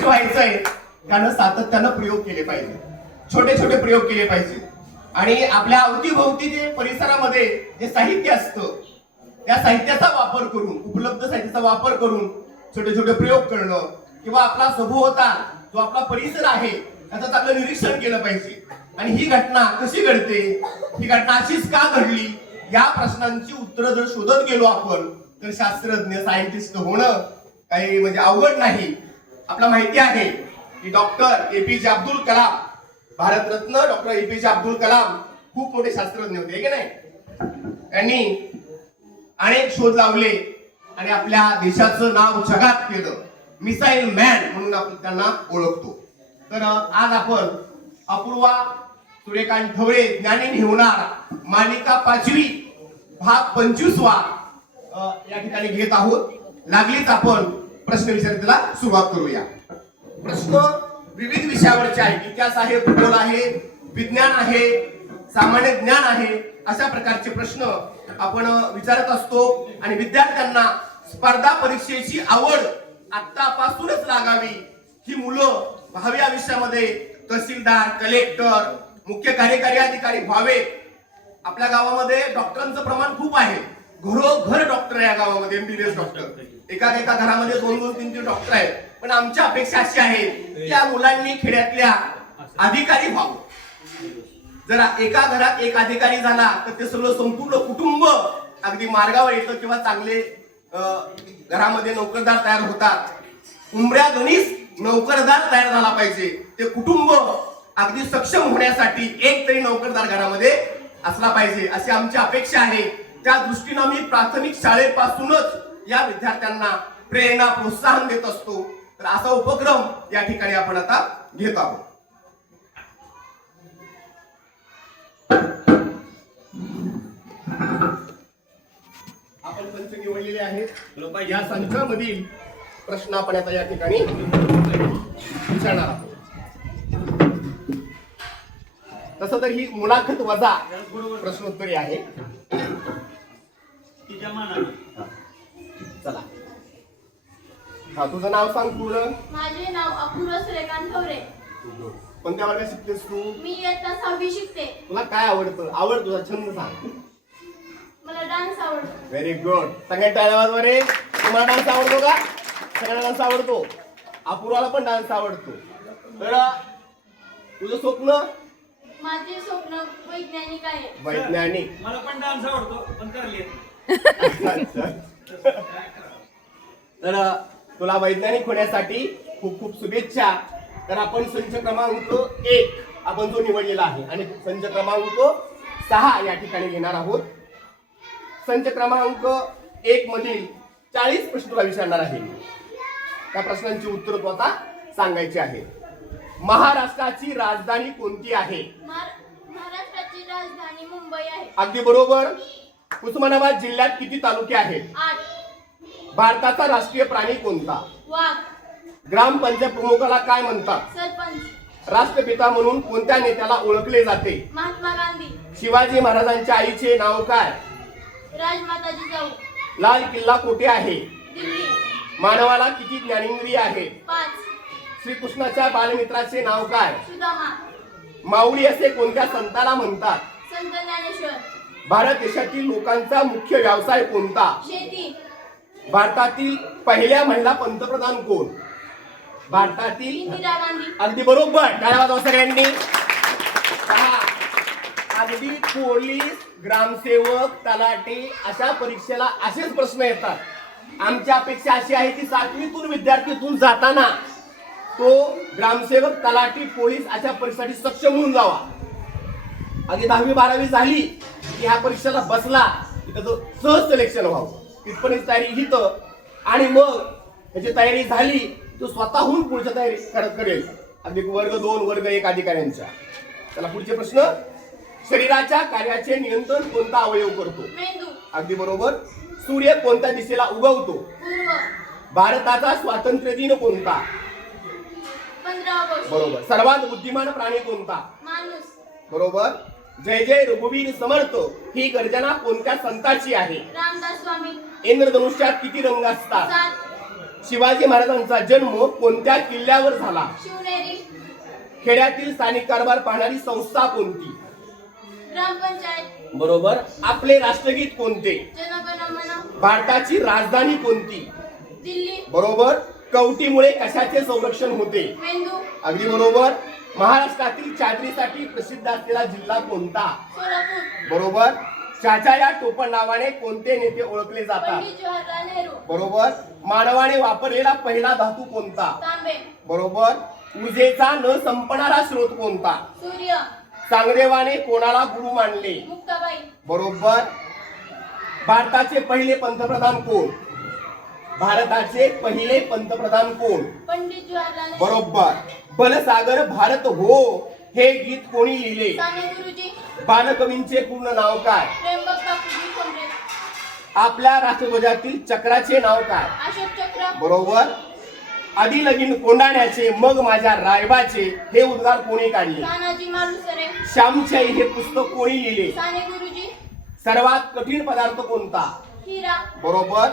श्रेष्ठ व्हायचंय त्यानं सातत्यानं प्रयोग केले पाहिजे, छोटे छोटे प्रयोग केले पाहिजे. आणि आपल्या अवतीभोवती जे परिसरामध्ये जे साहित्य असतं त्या साहित्याचा वापर करून, उपलब्ध साहित्याचा वापर करून छोटे छोटे प्रयोग करणं किंवा आपला सभोवताल जो आपला परिसर आहे त्याचं चांगलं निरीक्षण केलं पाहिजे. आणि ही घटना कशी घडते, ही घटना अशीच का घडली, या प्रश्नांची उत्तरं जर शोधत गेलो आपण तर शास्त्रज्ञ सायंटिस्ट होणं काही म्हणजे अवघड नाही. आपल्याला माहिती आहे की doctor APJ Abdul Kalam, Bharat Ratna doctor APJ Abdul Kalam खूप मोठे शास्त्रज्ञ होते की नाही. त्यांनी अनेक शोध लावले आणि आपल्या देशाचं नाव जगात केलं. मिसाईल मॅन म्हणून आपण त्यांना ओळखतो. तर आज आपण अपूर्वा सूर्यकांत ठवळे ज्ञानी होणार मालिका 5वी भाग 25वा या ठिकाणी घेत आहोत. लागलीच आपण प्रश्न विचारायला सुरुवात करूया. प्रश्न विविध विषयावरचे आहे. इतिहास आहे, भूगोल आहे, विज्ञान आहे, सामान्य ज्ञान आहे. अशा प्रकारचे प्रश्न आपण विचारत असतो आणि विद्यार्थ्यांना स्पर्धा परीक्षेची आवड आतापासूनच लागावी. ही मुलं भावी आयुष्यामध्ये तहसीलदार, कलेक्टर, मुख्य कार्यकारी अधिकारी व्हावे. आपल्या गावामध्ये डॉक्टरांचं प्रमाण खूप आहे. घरोघर डॉक्टर या गावामध्ये, एमबीबीएस डॉक्टर. एका एका घरामध्ये 2-2, 3-3 डॉक्टर आहेत. पण आमची अपेक्षा अशी आहे की या मुलांनी खेड्यातल्या अधिकारी व्हावं. जर एका घरात एक अधिकारी झाला तर ते सगळं संपूर्ण कुटुंब अगदी मार्गावर येतं किंवा चांगले घरामध्ये नोकरदार तयार होतात. उंबऱ्या गणीस नोकरदार तयार झाला पाहिजे. ते कुटुंब अगदी सक्षम होण्यासाठी एक तरी नोकरदार घरामध्ये असला पाहिजे अशी आमची अपेक्षा आहे. त्या दृष्टीनं मी प्राथमिक शाळेपासूनच या विद्यार्थ्यांना प्रेरणा, प्रोत्साहन देत असतो. तर असा उपक्रम या ठिकाणी आपण आता घेत आहोत. आपण संच निवडलेले आहेत. या संचामधील प्रश्न आपण आता या ठिकाणी विचारणार आहोत. तसं तर ही मुलाखत वजा प्रश्नोत्तरी आहे. चला, हा तुझं नाव सांग पूर्ण. माझे नाव अपूर्वा सूर्यकांत ठवरे. कोणत्या वर्गात शिकतेस तू? मी इयत्ता 6वी शिकते. तुला काय आवडतं? आवड तुझा छंद सांग. मला डान्स आवडतो. Very good. सगळ्या टाळ्यावर रे. तुम्हाला डान्स आवडतो का? सगळ्यांना डान्स आवडतो. अपूर्वाला पण डान्स आवडतो. तर तुझं स्वप्न? माझे स्वप्न वैज्ञानिक आहे. वैज्ञानिक. मला पण डान्स आवडतो पण करले. तर तुला वैज्ञानिक होण्यासाठी खूप खूप शुभेच्छा. तर आपण संच क्रमांक 1 आपण जो निवडलेला आहे आणि संच क्रमांक 6 या ठिकाणी घेणार आहोत. संच क्रमांक 1 मधील 40 प्रश्न तुला विचारणार आहे. त्या प्रश्नांची उत्तर तू आता सांगायची आहे. महाराष्ट्राची राजधानी कोणती आहे? महाराष्ट्राची राजधानी मुंबई आहे. अगदी बरोबर. उस्मानाबाद जिल्ह्यात किती तालुके आहेत? 8. भारताचा राष्ट्रीय प्राणी कोणता? वाघ. ग्रामपंचायत प्रमुखाला काय म्हणतात? सरपंच. राष्ट्रपिता म्हणून कोणत्या नेत्याला ओळखले जाते? महात्मा गांधी. शिवाजी महाराजांच्या आईचे नाव काय? राजमाता जिजाऊ. लाल किल्ला कुठे आहे? दिल्ली. मानवाला किती ज्ञानेंद्रिय आहेत? 5. श्रीकृष्णाच्या बालमित्राचे नाव काय? सुदामा. माऊली असे कोणत्या संताला म्हणतात? संत ज्ञानेश्वर. भारत देशातील लोकांचा मुख्य व्यवसाय कोणता? शेती. भारतातील पहिल्या महिला पंतप्रधान कोण? भारतातील इंदिरा गांधी. अगदी बरोबर. टाळ्या वाजवा सगळ्यांनी. अगदी पोलीस, ग्रामसेवक, तलाठी अशा परीक्षेला असेच प्रश्न येतात. आमची अपेक्षा अशी आहे की 7वीतून विद्यार्थीतून जाताना तो ग्रामसेवक, तलाठी, पोलीस अशा परीक्षेसाठी सक्षम होऊन जावा. अगदी 10वी 12वी झाली की ह्या परीक्षेला बसला की त्याचं सहज सिलेक्शन व्हावं. तिथपर्यंत तयारी हितं आणि मग त्याची तयारी झाली तो स्वतःहून पुढच्या तयारी करेल. अगदी वर्ग 2 वर्ग 1 अधिकाऱ्यांच्या. चला पुढचे प्रश्न. शरीराच्या कार्याचे नियंत्रण कोणता अवयव करतो? मेंदू. अगदी बरोबर. सूर्य कोणत्या दिशेला उगवतो? पूर्व. भारताचा स्वातंत्र्य दिन कोणता? 15 ऑगस्ट. बरोबर. सर्वात बुद्धिमान प्राणी कोणता? माणूस. बरोबर. जय जय रघुवीर समर्थ ही गर्जना कोणत्या संताची आहे? रामदास स्वामी. इंद्रधनुष्यात किती रंग असतात? 7. शिवाजी महाराजांचा जन्म कोणत्या किल्ल्यावर झाला? शिवनेरी. खेड्यातील स्थानिक कारभार पाहणारी संस्था कोणती? ग्रामपंचायत. बरोबर. आपले राष्ट्रगीत कोणते? जनगण मन. भारताची राजधानी कोणती? दिल्ली. बरोबर. कवटीमुळे कशाचे संरक्षण होते? मेंदू. अगदी बरोबर. महाराष्ट्रातील चादरीसाठी प्रसिद्ध असलेला जिल्हा कोणता? सोलापूर. बरोबर. चाचा या टोपण नावाने कोणते नेते ओळखले जातात? पंडित जवाहरलाल नेहरू. बरोबर. मानवाने वापरलेला पहिला धातू कोणता? तांबे. बरोबर. ऊर्जेचा न संपणारा स्रोत कोणता? सूर्य. चांगदेवाने कोणाला गुरु मानले? मुक्ताबाई. बरोबर. भारताचे पहिले पंतप्रधान कोण? भारताचे पहिले पंतप्रधान कोण? पंडित जवाहरलाल नेहरू. बरोबर. बलसागर भारत हो हे गीत कोणी लिहिले? साने गुरुजी. बालकवींचे पूर्ण नाव काय? त्र्यंबक बापूजी खोमरे. आपल्या राष्ट्रध्वजातील चक्राचे नाव काय? अशोक चक्र. बरोबर. आधी लगीन कोंडाण्याचे मग माझ्या रायबाचे हे उद्गार कोणी काढले? तानाजी मालुसरे. श्यामची हे पुस्तक कोणी लिहिले? साने गुरुजी. सर्वात कठीण पदार्थ कोणता? हिरा. बरोबर.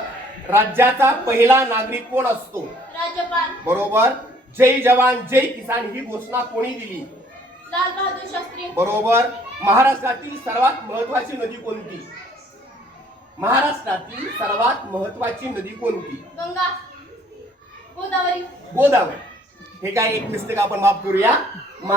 राज्याचा पहिला नागरिक कोण असतो? राज्यपाल. बरोबर. जय जवान जय किसान ही घोषणा कोणी दिली? लाल बहादूर शास्त्री. बरोबर. महाराष्ट्रातील सर्वात महत्वाची नदी कोणती? महाराष्ट्रातील सर्वात महत्वाची नदी कोणती? गंगा. गोदावरी. गोदावरी. हे काय एक मिस्टेक आपण माफ करूया.